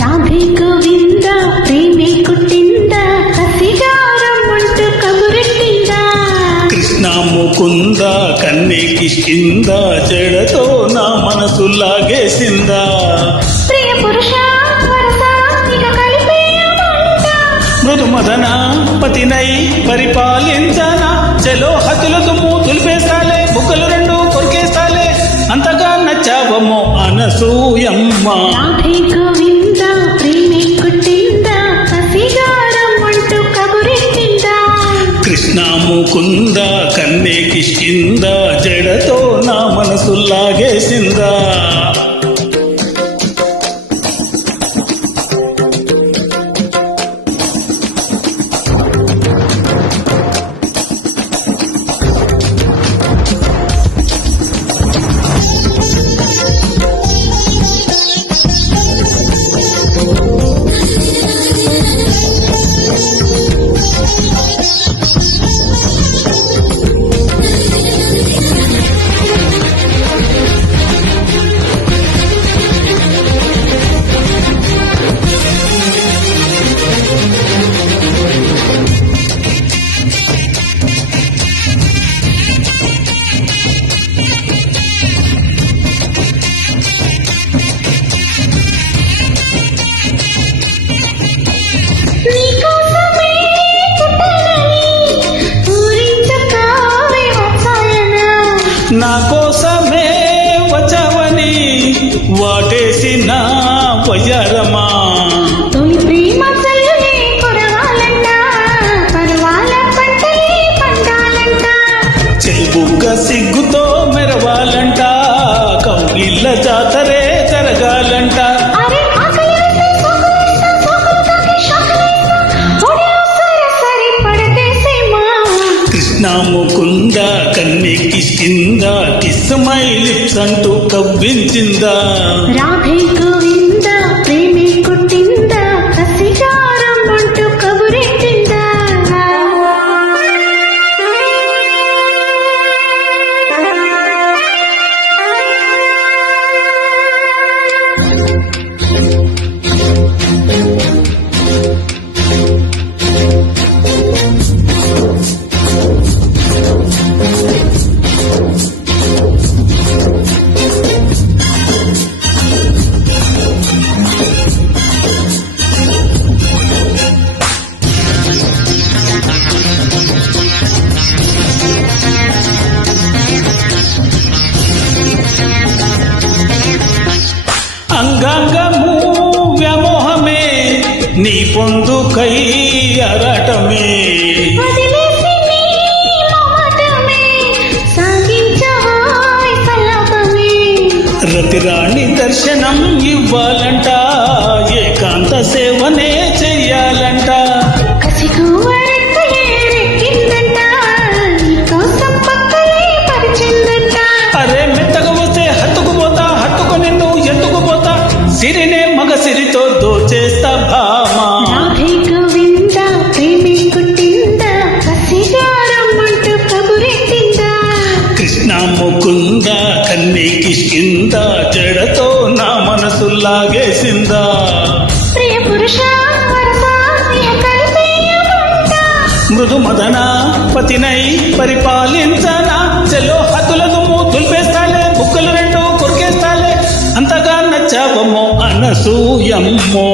రాధే గోవింద ప్రేమే కుట్టింద కసిగారం అంటూ కబురెట్టిందా కృష్ణ ముకుంద కన్నే కిష్కింద జడతో నా మనసు లాగేసిందా ప్రియ పురుష మృదు మదన పతినై పరిపాలించనా చలో హతుల దుమ్ము దులిపేస్తాలే బుక్కలు రెండు కొరికేస్తాలే అంతగా నచ్చావమ్మో అనసూయమ్మ రాధే గోవింద ప్రేమే కుట్టింద కసిగారం అంటూ కబురెట్టిందా కృష్ణ ముకుంద కన్నే కిష్కింద జడతో నా మనసు లాగేసిందా నా కోసమే వచ్చవని వాటేసిన వయ్యారమా తొలి ప్రేమ చల్లులే కురవాలంట పరువాల పంటలే పండాలంట చెబుగ్గ సిగ్గుతో మెరవాలంట కౌగిళ్ళ జాతరే జరగాలంట అరే ఆకలేస్తే సోకులేస్తా సోకులు తాకి షాకులేస్తా ఒడే సరే పడకేసేమా కృష్ణ ముకుంద కన్నే కిష్కింద కిస్ మై లిప్స్ అంటూ కవ్వించిందా రాధే గోవింద ప్రేమే కుట్టింద కసిగారం అంటూ కబురెట్టిందా అంగాంగము వ్యామోహమే నీ పొందుకై అరటమే వదిలేసి నీ మోహటమే సాగించవోయ్ సల్లాపమే రతిరాణి దర్శనం ఇవ్వాలంట ఏకాంత సేవనే చెయ్యాలంట కసిగువ్వరెక్కలే రెక్కిందంట నీకోసం పక్కలే పరిచిందంట అరే మెత్తగా వస్తే హత్తుకుపోతా హత్తుకు నిన్ను ఎత్తుకుపోతా సిరినే మగ సిరితో దోచేస్తా భామా రాధే గోవింద ప్రేమే కుట్టింద కసిగారం అంటూ కబురెట్టిందా కృష్ణ ముకుంద కన్నే కిష్కింద జడతో నా మనసు లాగేసిందా ప్రియ పురుష మృదు మదన పతినై పరిపాలించనా చెలో హద్దుల దుమ్ము దులిపేస్తాలే బుక్కలు రెండు కొరికేస్తాలే అంతగా నచ్చావమ్మో అనసూయమ్మో